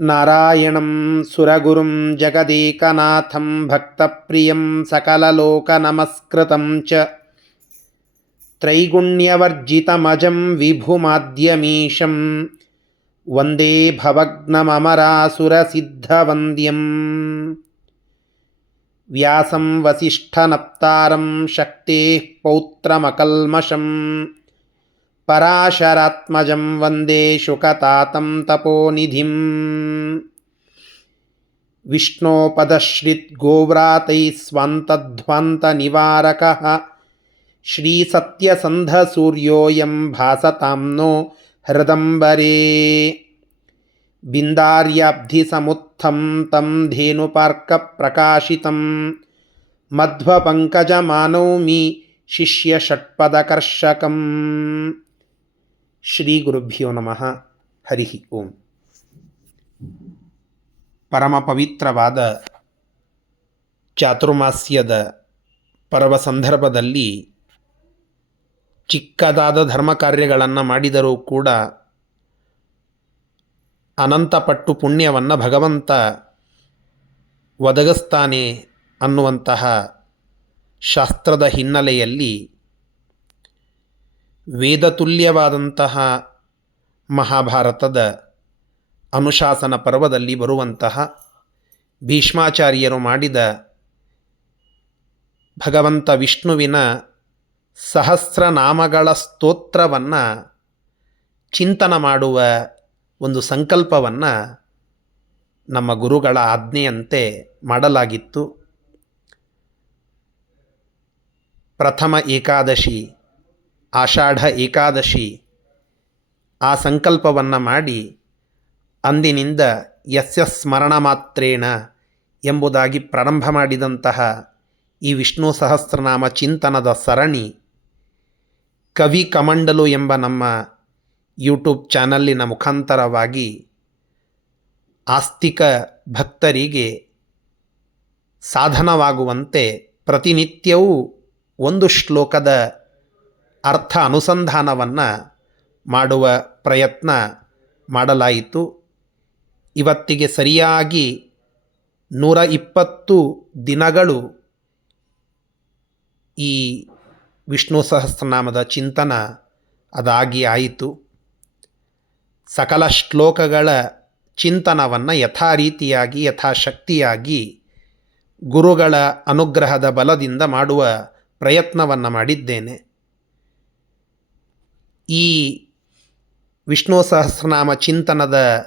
ನಾರಾಯಣಂ ಸುರಗುರುಂ ಜಗದೇಕನಾಥಂ ಭಕ್ತಪ್ರಿಯಂ ಸಕಲಲೋಕನಮಸ್ಕೃತಂ ಚ ತ್ರೈಗುಣ್ಯವರ್ಜಿತಮಜಂ ವಿಭುಮಾದ್ಯಮೀಶಂ ವಂದೇ ಭವಗ್ನಮರಾಸುರಸಿದ್ಧವಂದ್ಯಂ ವ್ಯಾಸಂ ವಸಿಷ್ಠನಪ್ತಾರಂ ಶಕ್ತೇಃ ಪೌತ್ರಮಕಲ್ಮಷಂ ಪರಾಶರಾತ್ಮಜಂ ವಂದೇ ಶುಕತಾತಂ ತಪೋನಿಧಿಂ ವಿಷ್ಣೋಪದಶ್ರಿತ್ಗೋವ್ರಾತೈಸ್ವಾन्तಧ್ವಾन्तನಿವಾರಕಃ ಶ್ರೀಸತ್ಯಸಂಧಸೂರ್ಯೋऽಯಂ ಭಾಸತಾಂ ನೋ ಹೃದಂಬರೇ ಬಿಂದಾರ್ಯಾಬ್ಧಿಸಮುತ್ಥಂ ತಂ ಧೇನುಪಾರ್ಕಪ್ರಕಾಶಿತಂ ಮಧ್ವಪಂಕಜಮಾನೌಮಿ ಶಿಷ್ಯಷಟ್ಪದಕರ್ಷಕಂ. ಶ್ರೀ ಗುರುಭ್ಯೋ ನಮಃ. ಹರಿ ಓಂ. ಪರಮ ಪವಿತ್ರವಾದ ಚಾತುರ್ಮಾಸ್ಯದ ಪರ್ವ ಸಂದರ್ಭದಲ್ಲಿ ಚಿಕ್ಕದಾದ ಧರ್ಮ ಕಾರ್ಯಗಳನ್ನು ಮಾಡಿದರೂ ಕೂಡ ಅನಂತಪಟ್ಟು ಪುಣ್ಯವನ್ನು ಭಗವಂತ ಒದಗಿಸ್ತಾನೆ ಅನ್ನುವಂತಹ ಶಾಸ್ತ್ರದ ಹಿನ್ನೆಲೆಯಲ್ಲಿ ವೇದತುಲ್ಯವಾದಂತಹ ಮಹಾಭಾರತದ ಅನುಶಾಸನ ಪರ್ವದಲ್ಲಿ ಬರುವಂತಹ ಭೀಷ್ಮಾಚಾರ್ಯರು ಮಾಡಿದ ಭಗವಂತ ವಿಷ್ಣುವಿನ ಸಹಸ್ರನಾಮಗಳ ಸ್ತೋತ್ರವನ್ನು ಚಿಂತನ ಮಾಡುವ ಒಂದು ಸಂಕಲ್ಪವನ್ನು ನಮ್ಮ ಗುರುಗಳ ಆಜ್ಞೆಯಂತೆ ಮಾಡಲಾಗಿತ್ತು. ಪ್ರಥಮ ಏಕಾದಶಿ, ಆಷಾಢ ಏಕಾದಶಿ ಆ ಸಂಕಲ್ಪವನ್ನು ಮಾಡಿ ಅಂದಿನಿಂದ ಯಸ್ಯ ಸ್ಮರಣ ಮಾತ್ರೇಣ ಎಂಬುದಾಗಿ ಪ್ರಾರಂಭ ಮಾಡಿದಂತಹ ಈ ವಿಷ್ಣು ಸಹಸ್ರನಾಮ ಚಿಂತನದ ಸರಣಿ ಕವಿ ಕಮಂಡಲು ಎಂಬ ನಮ್ಮ ಯೂಟ್ಯೂಬ್ ಚಾನಲ್ಲಿನ ಮುಖಾಂತರವಾಗಿ ಆಸ್ತಿಕ ಭಕ್ತರಿಗೆ ಸಾಧನವಾಗುವಂತೆ ಪ್ರತಿನಿತ್ಯವೂ ಒಂದು ಶ್ಲೋಕದ ಅರ್ಥ ಅನುಸಂಧಾನವನ್ನು ಮಾಡುವ ಪ್ರಯತ್ನ ಮಾಡಲಾಯಿತು. ಇವತ್ತಿಗೆ ಸರಿಯಾಗಿ 120 ದಿನಗಳು ಈ ವಿಷ್ಣು ಸಹಸ್ರನಾಮದ ಚಿಂತನ ಅದಾಗಿ ಆಯಿತು. ಸಕಲ ಶ್ಲೋಕಗಳ ಚಿಂತನವನ್ನು ಯಥಾರೀತಿಯಾಗಿ ಯಥಾಶಕ್ತಿಯಾಗಿ ಗುರುಗಳ ಅನುಗ್ರಹದ ಬಲದಿಂದ ಮಾಡುವ ಪ್ರಯತ್ನವನ್ನು ಮಾಡಿದ್ದೇನೆ. ಈ ವಿಷ್ಣು ಸಹಸ್ರನಾಮ ಚಿಂತನದ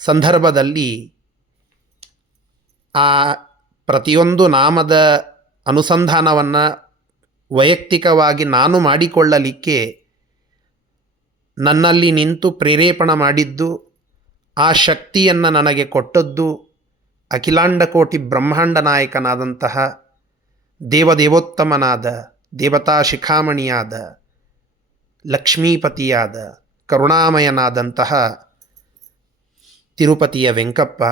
ಸಂದರ್ಭದಲ್ಲಿ ಆ ಪ್ರತಿಯೊಂದು ನಾಮದ ಅನುಸಂಧಾನವನ್ನು ವೈಯಕ್ತಿಕವಾಗಿ ನಾನು ಮಾಡಿಕೊಳ್ಳಲಿಕ್ಕೆ ನನ್ನಲ್ಲಿ ನಿಂತು ಪ್ರೇರೇಪಣೆ ಮಾಡಿದ್ದು, ಆ ಶಕ್ತಿಯನ್ನು ನನಗೆ ಕೊಟ್ಟದ್ದು ಅಖಿಲಾಂಡ ಕೋಟಿ ಬ್ರಹ್ಮಾಂಡ ನಾಯಕನಾದಂತಹ ದೇವದೇವೋತ್ತಮನಾದ ದೇವತಾ ಶಿಖಾಮಣಿಯಾದ ಲಕ್ಷ್ಮೀಪತಿಯಾದ ಕರುಣಾಮಯನಾದಂತಹ ತಿರುಪತಿಯ ವೆಂಕಪ್ಪ,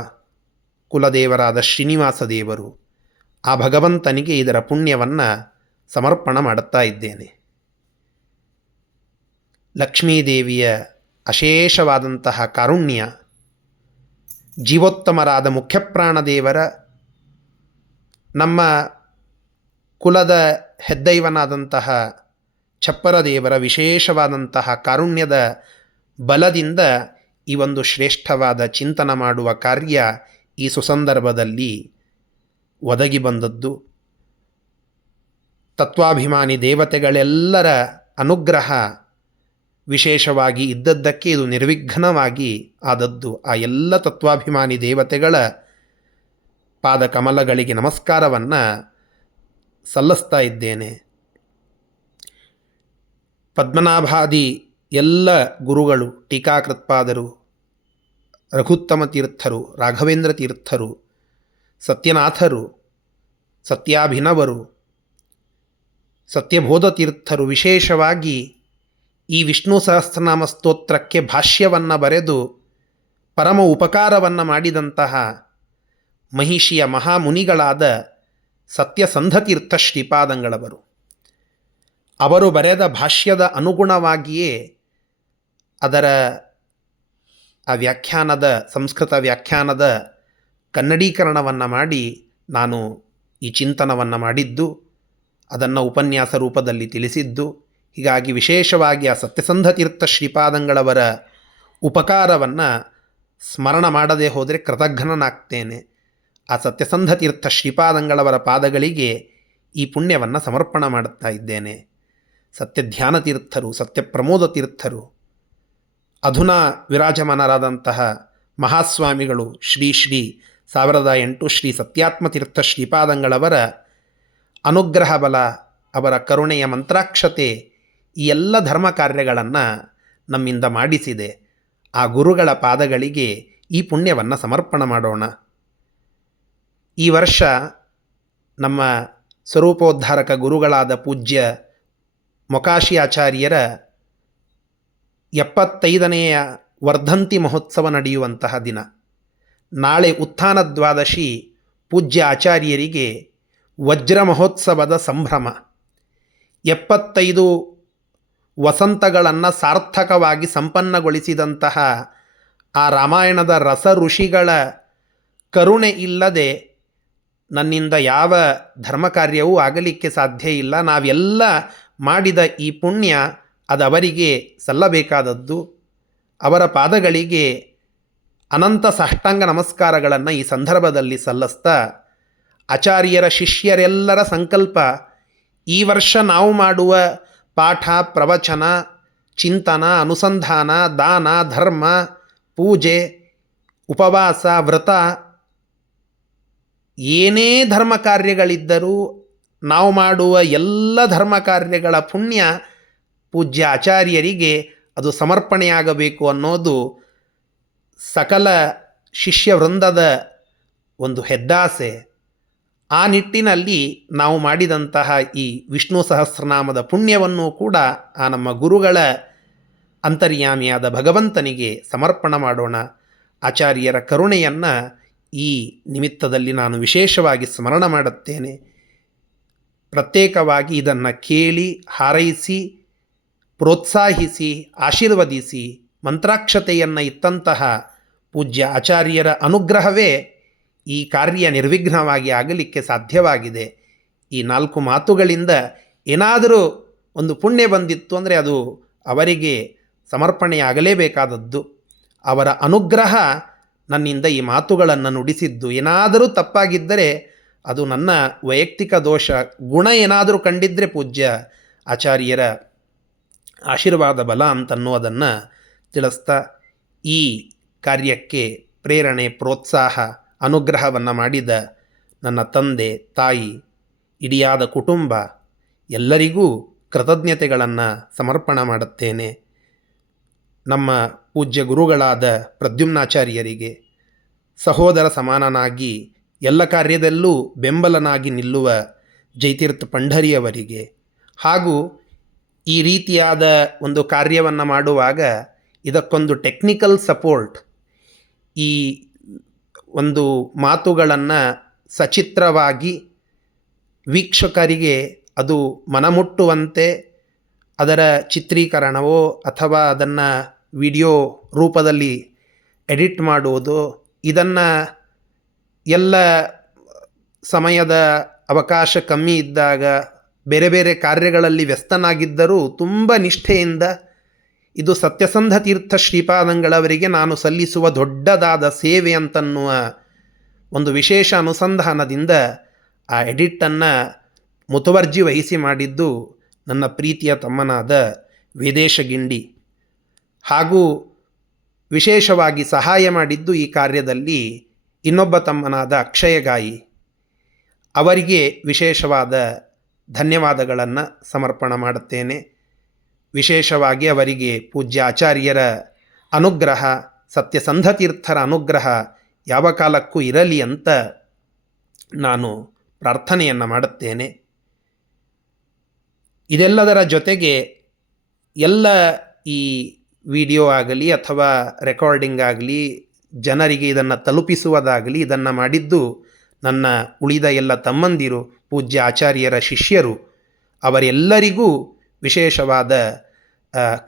ಕುಲದೇವರಾದ ಶ್ರೀನಿವಾಸ ದೇವರು, ಆ ಭಗವಂತನಿಗೆ ಇದರ ಪುಣ್ಯವನ್ನು ಸಮರ್ಪಣೆ ಮಾಡುತ್ತಾ ಇದ್ದೇನೆ. ಲಕ್ಷ್ಮೀದೇವಿಯ ಅಶೇಷವಾದಂತಹ ಕಾರುಣ್ಯ, ಜೀವೋತ್ತಮರಾದ ಮುಖ್ಯಪ್ರಾಣದೇವರ, ನಮ್ಮ ಕುಲದ ಹೆದ್ದೈವನಾದಂತಹ ಚಪ್ಪರ ದೇವರ ವಿಶೇಷವಾದಂತಹ ಕಾರುಣ್ಯದ ಬಲದಿಂದ ಈ ಒಂದು ಶ್ರೇಷ್ಠವಾದ ಚಿಂತನ ಮಾಡುವ ಕಾರ್ಯ ಈ ಸುಸಂದರ್ಭದಲ್ಲಿ ಒದಗಿ ಬಂದದ್ದು. ತತ್ವಾಭಿಮಾನಿ ದೇವತೆಗಳೆಲ್ಲರ ಅನುಗ್ರಹ ವಿಶೇಷವಾಗಿ ಇದ್ದದ್ದಕ್ಕೆ ಇದು ನಿರ್ವಿಘ್ನವಾಗಿ ಆದದ್ದು. ಆ ಎಲ್ಲ ತತ್ವಾಭಿಮಾನಿ ದೇವತೆಗಳ ಪಾದಕಮಲಗಳಿಗೆ ನಮಸ್ಕಾರವನ್ನು ಸಲ್ಲಿಸ್ತಾ ಇದ್ದೇನೆ. ಪದ್ಮನಾಭಾದಿ ಎಲ್ಲ ಗುರುಗಳು, ಟೀಕಾಕೃತ್ಪಾದರು, ರಘುತ್ತಮ ತೀರ್ಥರು, ರಾಘವೇಂದ್ರ ತೀರ್ಥರು, ಸತ್ಯನಾಥರು, ಸತ್ಯಾಭಿನವರು, ಸತ್ಯಬೋಧ ತೀರ್ಥರು ವಿಶೇಷವಾಗಿ ಈ ವಿಷ್ಣು ಸಹಸ್ರನಾಮ ಸ್ತೋತ್ರಕ್ಕೆ ಭಾಷ್ಯವನ್ನು ಬರೆದು ಪರಮ ಉಪಕಾರವನ್ನು ಮಾಡಿದಂತಹ ಮಹಿಷಿಯ ಮಹಾಮುನಿಗಳಾದ ಸತ್ಯಸಂಧತೀರ್ಥ ಶ್ರೀಪಾದಂಗಳವರು. ಅವರು ಬರೆದ ಭಾಷ್ಯದ ಅನುಗುಣವಾಗಿಯೇ ಅದರ ಆ ವ್ಯಾಖ್ಯಾನದ ಸಂಸ್ಕೃತ ವ್ಯಾಖ್ಯಾನದ ಕನ್ನಡೀಕರಣವನ್ನು ಮಾಡಿ ನಾನು ಈ ಚಿಂತನವನ್ನು ಮಾಡಿದ್ದು, ಅದನ್ನು ಉಪನ್ಯಾಸ ರೂಪದಲ್ಲಿ ತಿಳಿಸಿದ್ದು. ಹೀಗಾಗಿ ವಿಶೇಷವಾಗಿ ಆ ಸತ್ಯಸಂಧ ತೀರ್ಥ ಶ್ರೀಪಾದಂಗಳವರ ಉಪಕಾರವನ್ನು ಸ್ಮರಣ ಮಾಡದೆ ಹೋದರೆ ಕೃತಜ್ಞನಾಗ್ತೇನೆ. ಆ ಸತ್ಯಸಂಧ ತೀರ್ಥ ಶ್ರೀಪಾದಂಗಳವರ ಪಾದಗಳಿಗೆ ಈ ಪುಣ್ಯವನ್ನು ಸಮರ್ಪಣ ಮಾಡುತ್ತಾ ಇದ್ದೇನೆ. ಸತ್ಯಧ್ಯಾನ ತೀರ್ಥರು, ಸತ್ಯಪ್ರಮೋದ ತೀರ್ಥರು, ಅಧುನಾ ವಿರಾಜಮಾನರಾದಂತಹ ಮಹಾಸ್ವಾಮಿಗಳು ಶ್ರೀ 1008 ಶ್ರೀ ಸತ್ಯಾತ್ಮತೀರ್ಥ ಶ್ರೀಪಾದಂಗಳವರ ಅನುಗ್ರಹ ಬಲ, ಅವರ ಕರುಣೆಯ ಮಂತ್ರಾಕ್ಷತೆ ಈ ಎಲ್ಲ ಧರ್ಮ ಕಾರ್ಯಗಳನ್ನು ನಮ್ಮಿಂದ ಮಾಡಿಸಿದೆ. ಆ ಗುರುಗಳ ಪಾದಗಳಿಗೆ ಈ ಪುಣ್ಯವನ್ನು ಸಮರ್ಪಣ ಮಾಡೋಣ. ಈ ವರ್ಷ ನಮ್ಮ ಸ್ವರೂಪೋದ್ಧಾರಕ ಗುರುಗಳಾದ ಪೂಜ್ಯ ಮೊಕಾಶಿ ಆಚಾರ್ಯರ 75ನೆಯ ವರ್ಧಂತಿ ಮಹೋತ್ಸವ ನಡೆಯುವಂತಹ ದಿನ. ನಾಳೆ ಉತ್ಥಾನ ದ್ವಾದಶಿ ಪೂಜ್ಯ ಆಚಾರ್ಯರಿಗೆ ವಜ್ರ ಮಹೋತ್ಸವದ ಸಂಭ್ರಮ. 75 ವಸಂತಗಳನ್ನು ಸಾರ್ಥಕವಾಗಿ ಸಂಪನ್ನಗೊಳಿಸಿದಂತಹ ಆ ರಾಮಾಯಣದ ರಸ ಋಷಿಗಳ ಕರುಣೆ ಇಲ್ಲದೆ ನನ್ನಿಂದ ಯಾವ ಧರ್ಮ ಕಾರ್ಯವೂ ಆಗಲಿಕ್ಕೆ ಸಾಧ್ಯ ಇಲ್ಲ. ನಾವೆಲ್ಲ ಮಾಡಿದ ಈ ಪುಣ್ಯ ಅದು ಅವರಿಗೆ ಸಲ್ಲಬೇಕಾದದ್ದು. ಅವರ ಪಾದಗಳಿಗೆ ಅನಂತ ಸಾಷ್ಟಾಂಗ ನಮಸ್ಕಾರಗಳನ್ನು ಈ ಸಂದರ್ಭದಲ್ಲಿ ಸಲ್ಲಿಸ್ತಾ, ಆಚಾರ್ಯರ ಶಿಷ್ಯರೆಲ್ಲರ ಸಂಕಲ್ಪ ಈ ವರ್ಷ ನಾವು ಮಾಡುವ ಪಾಠ, ಪ್ರವಚನ, ಚಿಂತನ, ಅನುಸಂಧಾನ, ದಾನ, ಧರ್ಮ, ಪೂಜೆ, ಉಪವಾಸ, ವ್ರತ, ಏನೇ ಧರ್ಮ ಕಾರ್ಯಗಳಿದ್ದರೂ ನಾವು ಮಾಡುವ ಎಲ್ಲ ಧರ್ಮ ಕಾರ್ಯಗಳ ಪುಣ್ಯ ಪೂಜ್ಯ ಆಚಾರ್ಯರಿಗೆ ಅದು ಸಮರ್ಪಣೆಯಾಗಬೇಕು ಅನ್ನೋದು ಸಕಲ ಶಿಷ್ಯ ವೃಂದದ ಒಂದು ಹೆದ್ದಾಸೆ. ಆ ನಿಟ್ಟಿನಲ್ಲಿ ನಾವು ಮಾಡಿದಂತಹ ಈ ವಿಷ್ಣು ಸಹಸ್ರನಾಮದ ಪುಣ್ಯವನ್ನು ಕೂಡ ಆ ನಮ್ಮ ಗುರುಗಳ ಅಂತರ್ಯಾಮಿಯಾದ ಭಗವಂತನಿಗೆ ಸಮರ್ಪಣ ಮಾಡೋಣ. ಆಚಾರ್ಯರ ಕರುಣೆಯನ್ನು ಈ ನಿಮಿತ್ತದಲ್ಲಿ ನಾನು ವಿಶೇಷವಾಗಿ ಸ್ಮರಣ ಮಾಡುತ್ತೇನೆ. ಪ್ರತ್ಯೇಕವಾಗಿ ಇದನ್ನು ಕೇಳಿ ಹಾರೈಸಿ ಪ್ರೋತ್ಸಾಹಿಸಿ ಆಶೀರ್ವದಿಸಿ ಮಂತ್ರಾಕ್ಷತೆಯನ್ನು ಇತ್ತಂತಹ ಪೂಜ್ಯ ಆಚಾರ್ಯರ ಅನುಗ್ರಹವೇ ಈ ಕಾರ್ಯ ನಿರ್ವಿಘ್ನವಾಗಿ ಆಗಲಿಕ್ಕೆ ಸಾಧ್ಯವಾಗಿದೆ. ಈ 4 ಮಾತುಗಳಿಂದ ಏನಾದರೂ ಒಂದು ಪುಣ್ಯ ಬಂದಿತ್ತು ಅಂದರೆ ಅದು ಅವರಿಗೆ ಸಮರ್ಪಣೆಯಾಗಲೇಬೇಕಾದದ್ದು. ಅವರ ಅನುಗ್ರಹ ನನ್ನಿಂದ ಈ ಮಾತುಗಳನ್ನು ನುಡಿಸಿದ್ದು. ಏನಾದರೂ ತಪ್ಪಾಗಿದ್ದರೆ ಅದು ನನ್ನ ವೈಯಕ್ತಿಕ ದೋಷ, ಗುಣ ಏನಾದರೂ ಕಂಡಿದ್ದರೆ ಪೂಜ್ಯ ಆಚಾರ್ಯರ ಆಶೀರ್ವಾದ ಬಲ ಅಂತನ್ನುವುದನ್ನು ತಿಳಿಸ್ತಾ, ಈ ಕಾರ್ಯಕ್ಕೆ ಪ್ರೇರಣೆ, ಪ್ರೋತ್ಸಾಹ, ಅನುಗ್ರಹವನ್ನು ಮಾಡಿದ ನನ್ನ ತಂದೆ, ತಾಯಿ, ಇಡಿಯಾದ ಕುಟುಂಬ ಎಲ್ಲರಿಗೂ ಕೃತಜ್ಞತೆಗಳನ್ನು ಸಮರ್ಪಣ ಮಾಡುತ್ತೇನೆ. ನಮ್ಮ ಪೂಜ್ಯ ಗುರುಗಳಾದ ಪ್ರದ್ಯುಮ್ನಾಚಾರ್ಯರಿಗೆ ಸಹೋದರ ಸಮಾನನಾಗಿ ಎಲ್ಲ ಕಾರ್ಯದಲ್ಲೂ ಬೆಂಬಲನಾಗಿ ನಿಲ್ಲುವ ಜಯತೀರ್ಥ ಪಂಢರಿಯವರಿಗೆ, ಹಾಗೂ ಈ ರೀತಿಯಾದ ಒಂದು ಕಾರ್ಯವನ್ನು ಮಾಡುವಾಗ ಇದಕ್ಕೊಂದು ಟೆಕ್ನಿಕಲ್ ಸಪೋರ್ಟ್, ಈ ಒಂದು ಮಾತುಗಳನ್ನು ಸಚಿತ್ರವಾಗಿ ವೀಕ್ಷಕರಿಗೆ ಅದು ಮನಮುಟ್ಟುವಂತೆ ಅದರ ಚಿತ್ರೀಕರಣವೋ ಅಥವಾ ಅದನ್ನು ವಿಡಿಯೋ ರೂಪದಲ್ಲಿ ಎಡಿಟ್ ಮಾಡುವುದು, ಇದನ್ನು ಎಲ್ಲ ಸಮಯದ ಅವಕಾಶ ಕಮ್ಮಿ ಇದ್ದಾಗ ಬೇರೆ ಬೇರೆ ಕಾರ್ಯಗಳಲ್ಲಿ ವ್ಯಸ್ತನಾಗಿದ್ದರೂ ತುಂಬ ನಿಷ್ಠೆಯಿಂದ ಇದು ಸತ್ಯಸಂಧ ತೀರ್ಥ ಶ್ರೀಪಾದಂಗಳವರಿಗೆ ನಾನು ಸಲ್ಲಿಸುವ ದೊಡ್ಡದಾದ ಸೇವೆ ಅಂತನ್ನುವ ಒಂದು ವಿಶೇಷ ಅನುಸಂಧಾನದಿಂದ ಆ ಎಡಿಟನ್ನು ಮುತುವರ್ಜಿ ವಹಿಸಿ ಮಾಡಿದ್ದು ನನ್ನ ಪ್ರೀತಿಯ ತಮ್ಮನಾದ ವೇದೇಶ ಗಿಂಡಿ, ಹಾಗೂ ವಿಶೇಷವಾಗಿ ಸಹಾಯ ಮಾಡಿದ್ದು ಈ ಕಾರ್ಯದಲ್ಲಿ ಇನ್ನೊಬ್ಬ ತಮ್ಮನಾದ ಅಕ್ಷಯಗಾಯಿ. ಅವರಿಗೆ ವಿಶೇಷವಾದ ಧನ್ಯವಾದಗಳನ್ನು ಸಮರ್ಪಣ ಮಾಡುತ್ತೇನೆ. ವಿಶೇಷವಾಗಿ ಅವರಿಗೆ ಪೂಜ್ಯ ಆಚಾರ್ಯರ ಅನುಗ್ರಹ, ಸತ್ಯಸಂಧ ತೀರ್ಥರ ಅನುಗ್ರಹ ಯಾವ ಕಾಲಕ್ಕೂ ಇರಲಿ ಅಂತ ನಾನು ಪ್ರಾರ್ಥನೆಯನ್ನು ಮಾಡುತ್ತೇನೆ. ಇದೆಲ್ಲದರ ಜೊತೆಗೆ ಎಲ್ಲ ಈ ವಿಡಿಯೋ ಆಗಲಿ ಅಥವಾ ರೆಕಾರ್ಡಿಂಗ್ ಆಗಲಿ, ಜನರಿಗೆ ಇದನ್ನು ತಲುಪಿಸುವುದಾಗಲಿ, ಇದನ್ನು ಮಾಡಿದ್ದು ನನ್ನ ಉಳಿದ ಎಲ್ಲ ತಮ್ಮಂದಿರು, ಪೂಜ್ಯ ಆಚಾರ್ಯರ ಶಿಷ್ಯರು, ಅವರೆಲ್ಲರಿಗೂ ವಿಶೇಷವಾದ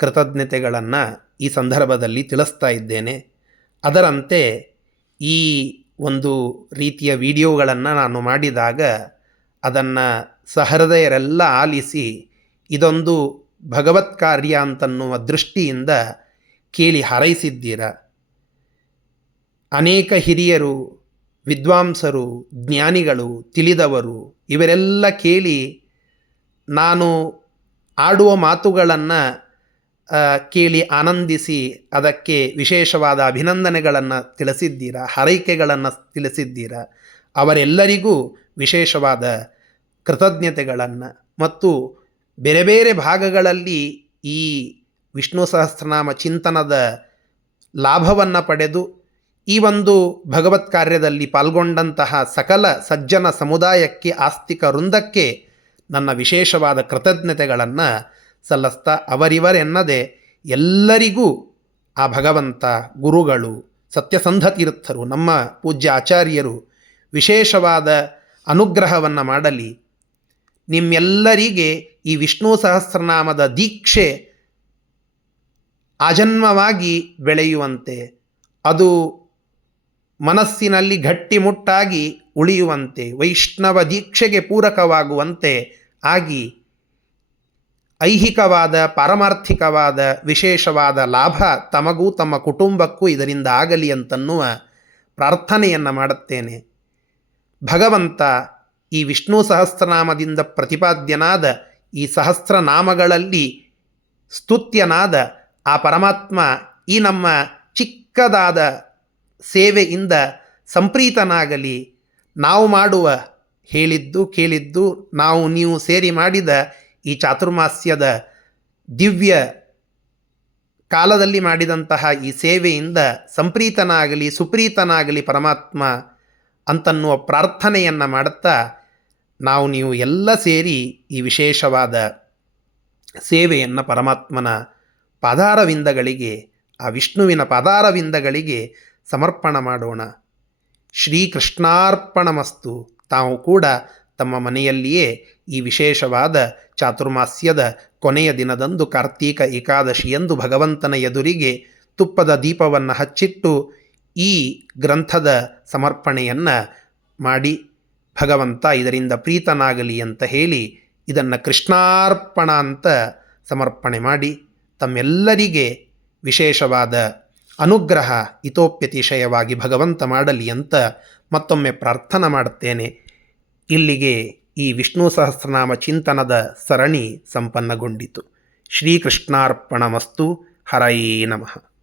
ಕೃತಜ್ಞತೆಗಳನ್ನು ಈ ಸಂದರ್ಭದಲ್ಲಿ ತಿಳಿಸ್ತಾ ಇದ್ದೇನೆ. ಅದರಂತೆ ಈ ಒಂದು ರೀತಿಯ ವಿಡಿಯೋಗಳನ್ನು ನಾನು ಮಾಡಿದಾಗ ಅದನ್ನು ಸಹೃದಯರೆಲ್ಲ ಆಲಿಸಿ ಇದೊಂದು ಭಗವತ್ ಕಾರ್ಯ ಅಂತನ್ನುವ ದೃಷ್ಟಿಯಿಂದ ಕೇಳಿ ಹಾರೈಸಿದ್ದೀರ. ಅನೇಕ ಹಿರಿಯರು, ವಿದ್ವಾಂಸರು, ಜ್ಞಾನಿಗಳು, ತಿಳಿದವರು ಇವರೆಲ್ಲ ಕೇಳಿ ನಾನು ಆಡುವ ಮಾತುಗಳನ್ನು ಕೇಳಿ ಆನಂದಿಸಿ ಅದಕ್ಕೆ ವಿಶೇಷವಾದ ಅಭಿನಂದನೆಗಳನ್ನು ತಿಳಿಸಿದ್ದೀರ, ಹಾರೈಕೆಗಳನ್ನು ತಿಳಿಸಿದ್ದೀರ. ಅವರೆಲ್ಲರಿಗೂ ವಿಶೇಷವಾದ ಕೃತಜ್ಞತೆಗಳನ್ನು ಮತ್ತು ಬೇರೆ ಬೇರೆ ಭಾಗಗಳಲ್ಲಿ ಈ ವಿಷ್ಣು ಸಹಸ್ರನಾಮ ಚಿಂತನದ ಲಾಭವನ್ನು ಪಡೆದು ಈ ಒಂದು ಭಗವತ್ ಕಾರ್ಯದಲ್ಲಿ ಪಾಲ್ಗೊಂಡಂತಹ ಸಕಲ ಸಜ್ಜನ ಸಮುದಾಯಕ್ಕೆ, ಆಸ್ತಿಕ ವೃಂದಕ್ಕೆ ನನ್ನ ವಿಶೇಷವಾದ ಕೃತಜ್ಞತೆಗಳನ್ನು ಸಲ್ಲಿಸ್ತಾ ಅವರಿವರೆನ್ನದೆ ಎಲ್ಲರಿಗೂ ಆ ಭಗವಂತ, ಗುರುಗಳು, ಸತ್ಯಸಂಧ ತೀರ್ಥರು, ನಮ್ಮ ಪೂಜ್ಯ ಆಚಾರ್ಯರು ವಿಶೇಷವಾದ ಅನುಗ್ರಹವನ್ನು ಮಾಡಲಿ. ನಿಮ್ಮೆಲ್ಲರಿಗೆ ಈ ವಿಷ್ಣು ಸಹಸ್ರನಾಮದ ದೀಕ್ಷೆ ಆಜನ್ಮವಾಗಿ ಬೆಳೆಯುವಂತೆ, ಅದು ಮನಸ್ಸಿನಲ್ಲಿ ಗಟ್ಟಿಮುಟ್ಟಾಗಿ ಉಳಿಯುವಂತೆ, ವೈಷ್ಣವ ದೀಕ್ಷೆಗೆ ಪೂರಕವಾಗುವಂತೆ ಆಗಿ ಐಹಿಕವಾದ, ಪಾರಮಾರ್ಥಿಕವಾದ ವಿಶೇಷವಾದ ಲಾಭ ತಮಗೂ ತಮ್ಮ ಕುಟುಂಬಕ್ಕೂ ಇದರಿಂದ ಆಗಲಿ ಅಂತನ್ನುವ ಪ್ರಾರ್ಥನೆಯನ್ನು ಮಾಡುತ್ತೇನೆ. ಭಗವಂತ ಈ ವಿಷ್ಣು ಸಹಸ್ರನಾಮದಿಂದ ಪ್ರತಿಪಾದ್ಯನಾದ ಈ ಸಹಸ್ರನಾಮಗಳಲ್ಲಿ ಸ್ತುತ್ಯನಾದ ಆ ಪರಮಾತ್ಮ ಈ ನಮ್ಮ ಚಿಕ್ಕದಾದ ಸೇವೆಯಿಂದ ಸಂಪ್ರೀತನಾಗಲಿ. ನಾವು ಮಾಡುವ, ಹೇಳಿದ್ದು ಕೇಳಿದ್ದು, ನಾವು ನೀವು ಸೇರಿ ಮಾಡಿದ ಈ ಚಾತುರ್ಮಾಸ್ಯದ ದಿವ್ಯ ಕಾಲದಲ್ಲಿ ಮಾಡಿದಂತಹ ಈ ಸೇವೆಯಿಂದ ಸಂಪ್ರೀತನಾಗಲಿ, ಸುಪ್ರೀತನಾಗಲಿ ಪರಮಾತ್ಮ ಅಂತನ್ನುವ ಪ್ರಾರ್ಥನೆಯನ್ನು ಮಾಡುತ್ತಾ ನಾವು ನೀವು ಎಲ್ಲ ಸೇರಿ ಈ ವಿಶೇಷವಾದ ಸೇವೆಯನ್ನು ಪರಮಾತ್ಮನ ಪಾದಾರವಿಂದಗಳಿಗೆ, ಆ ವಿಷ್ಣುವಿನ ಪಾದಾರವಿಂದಗಳಿಗೆ ಸಮರ್ಪಣ ಮಾಡೋಣ. ಶ್ರೀಕೃಷ್ಣಾರ್ಪಣಮಸ್ತು. ತಾವು ಕೂಡ ತಮ್ಮ ಮನೆಯಲ್ಲಿಯೇ ಈ ವಿಶೇಷವಾದ ಚಾತುರ್ಮಾಸ್ಯದ ಕೊನೆಯ ದಿನದಂದು ಕಾರ್ತೀಕ ಏಕಾದಶಿಯಂದು ಭಗವಂತನ ಎದುರಿಗೆ ತುಪ್ಪದ ದೀಪವನ್ನು ಹಚ್ಚಿಟ್ಟು ಈ ಗ್ರಂಥದ ಸಮರ್ಪಣೆಯನ್ನು ಮಾಡಿ ಭಗವಂತ ಇದರಿಂದ ಪ್ರೀತನಾಗಲಿ ಅಂತ ಹೇಳಿ ಇದನ್ನು ಕೃಷ್ಣಾರ್ಪಣ ಅಂತ ಸಮರ್ಪಣೆ ಮಾಡಿ ತಮ್ಮೆಲ್ಲರಿಗೆ ವಿಶೇಷವಾದ ಅನುಗ್ರಹ ಇತೋಪ್ಯತಿಶಯವಾಗಿ ಭಗವಂತ ಮಾಡಲಿ ಅಂತ ಮತ್ತೊಮ್ಮೆ ಪ್ರಾರ್ಥನೆ ಮಾಡುತ್ತೇನೆ. ಇಲ್ಲಿಗೆ ಈ ವಿಷ್ಣು ಸಹಸ್ರನಾಮ ಚಿಂತನದ ಸರಣಿ ಸಂಪನ್ನಗೊಂಡಿತು. ಶ್ರೀಕೃಷ್ಣಾರ್ಪಣಮಸ್ತು. ಹರಯೇ ನಮಃ.